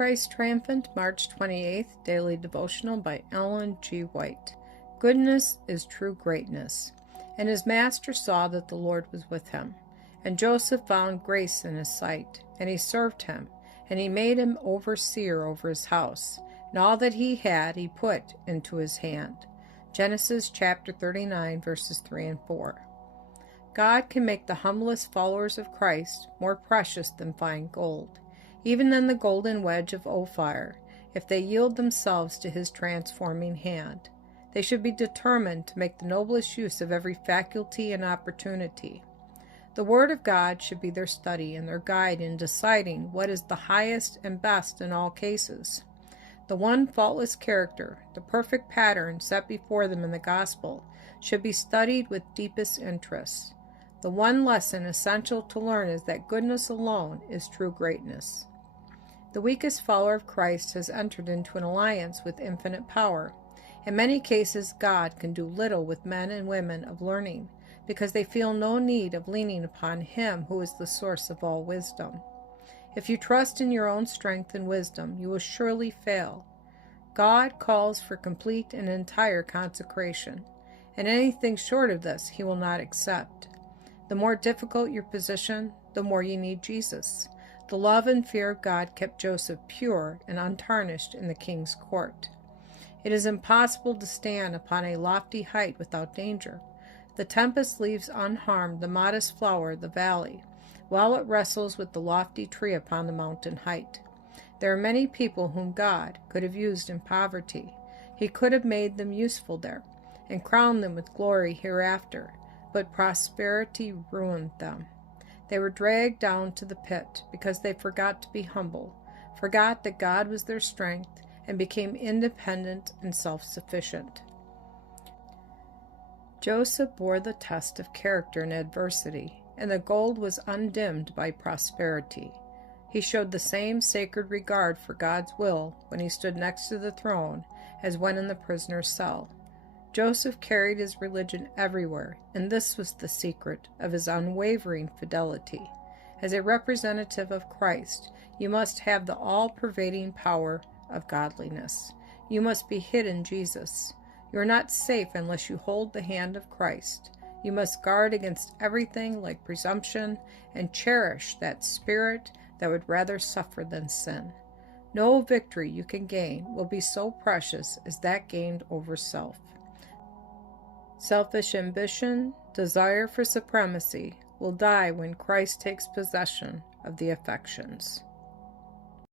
Christ Triumphant, March 28th, Daily Devotional by Ellen G. White. Goodness is true greatness. And his master saw that the Lord was with him. And Joseph found grace in his sight, and he served him, and he made him overseer over his house, and all that he had he put into his hand. Genesis chapter 39, verses 3 and 4. God can make the humblest followers of Christ more precious than fine gold, even than the golden wedge of Ophir, if they yield themselves to his transforming hand. They should be determined to make the noblest use of every faculty and opportunity. The Word of God should be their study and their guide in deciding what is the highest and best in all cases. The one faultless character, the perfect pattern set before them in the gospel, should be studied with deepest interest. The one lesson essential to learn is that goodness alone is true greatness. The weakest follower of Christ has entered into an alliance with infinite power. In many cases, God can do little with men and women of learning, because they feel no need of leaning upon Him who is the source of all wisdom. If you trust in your own strength and wisdom, you will surely fail. God calls for complete and entire consecration, and anything short of this He will not accept. The more difficult your position, the more you need Jesus. The love and fear of God kept Joseph pure and untarnished in the king's court. It is impossible to stand upon a lofty height without danger. The tempest leaves unharmed the modest flower of the valley, while it wrestles with the lofty tree upon the mountain height. There are many people whom God could have used in poverty. He could have made them useful there, and crowned them with glory hereafter, but prosperity ruined them. They were dragged down to the pit because they forgot to be humble, forgot that God was their strength, and became independent and self-sufficient. Joseph bore the test of character in adversity, and the gold was undimmed by prosperity. He showed the same sacred regard for God's will when he stood next to the throne as when in the prisoner's cell. Joseph carried his religion everywhere, and this was the secret of his unwavering fidelity. As a representative of Christ, you must have the all-pervading power of godliness. You must be hid in Jesus. You are not safe unless you hold the hand of Christ. You must guard against everything like presumption and cherish that spirit that would rather suffer than sin. No victory you can gain will be so precious as that gained over self. Selfish ambition, desire for supremacy, will die when Christ takes possession of the affections.